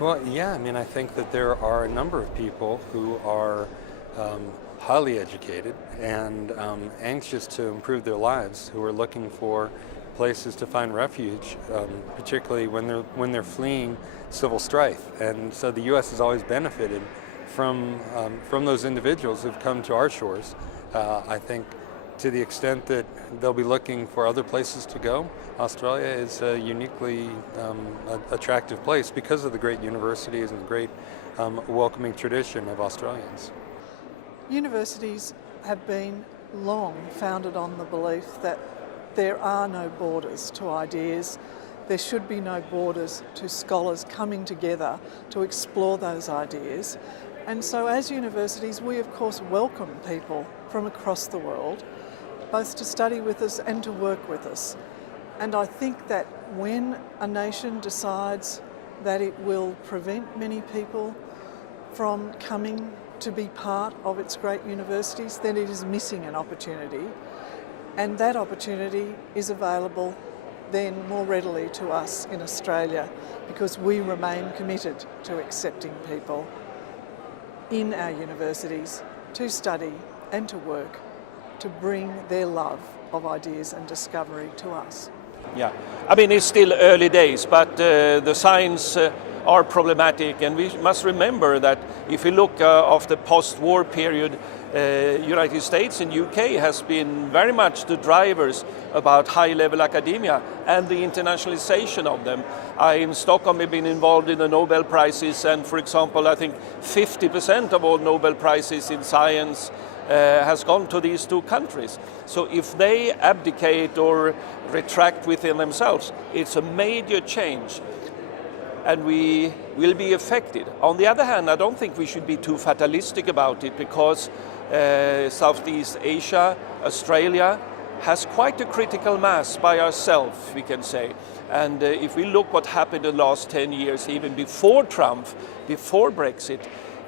Well, yeah, I mean, I think that there are a number of people who are highly educated and anxious to improve their lives, who are looking for places to find refuge, particularly when they're fleeing civil strife. And so the U.S. has always benefited from those individuals who've come to our shores. I think to the extent that they'll be looking for other places to go, Australia is a uniquely attractive place because of the great universities and the great welcoming tradition of Australians. Universities have been long founded on the belief that there are no borders to ideas. There should be no borders to scholars coming together to explore those ideas. And so as universities, we of course welcome people from across the world, both to study with us and to work with us. And I think that when a nation decides that it will prevent many people from coming to be part of its great universities, then it is missing an opportunity. And that opportunity is available then more readily to us in Australia because we remain committed to accepting people in our universities to study and to work, to bring their love of ideas and discovery to us. Yeah, I mean, it's still early days, but the signs are problematic, and we must remember that if you look of the post-war period, United States and UK has been very much the drivers about high-level academia and the internationalization of them. I in Stockholm have been involved in the Nobel Prizes, and for example, I think 50% of all Nobel Prizes in science has gone to these two countries. So if they abdicate or retract within themselves, it's a major change and we will be affected. On the other hand, I don't think we should be too fatalistic about it because Southeast Asia, Australia, has quite a critical mass by ourselves, we can say. And if we look what happened in the last 10 years, even before Trump, before Brexit,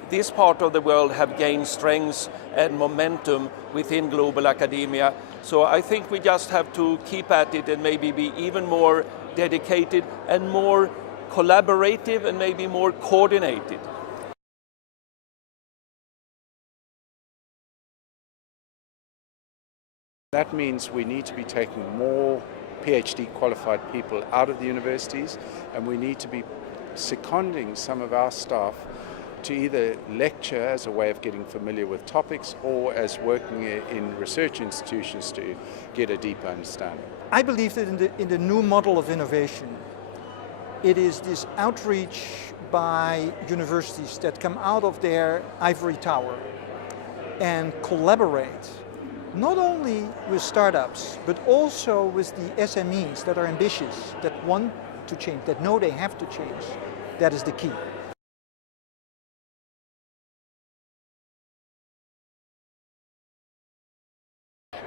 this part of the world have gained strength and momentum within global academia. So I think we just have to keep at it and maybe be even more dedicated and more collaborative and maybe more coordinated. That means we need to be taking more PhD qualified people out of the universities, and we need to be seconding some of our staff to either lecture as a way of getting familiar with topics or as working in research institutions to get a deeper understanding. I believe that in the new model of innovation, it is this outreach by universities that come out of their ivory tower and collaborate not only with startups, but also with the SMEs that are ambitious, that want to change, that know they have to change. That is the key.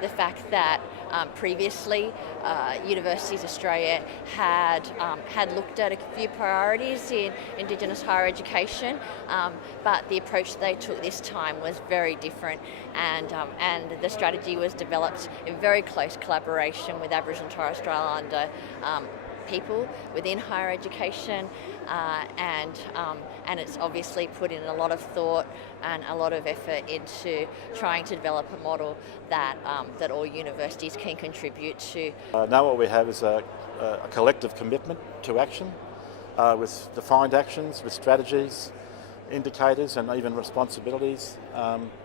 The fact that previously Universities Australia had looked at a few priorities in Indigenous higher education, but the approach they took this time was very different, and the strategy was developed in very close collaboration with Aboriginal and Torres Strait Islander people within higher education, and it's obviously put in a lot of thought and a lot of effort into trying to develop a model that that all universities can contribute to. Now what we have is a collective commitment to action with defined actions, with strategies, indicators and even responsibilities,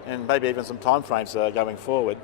and maybe even some timeframes going forward.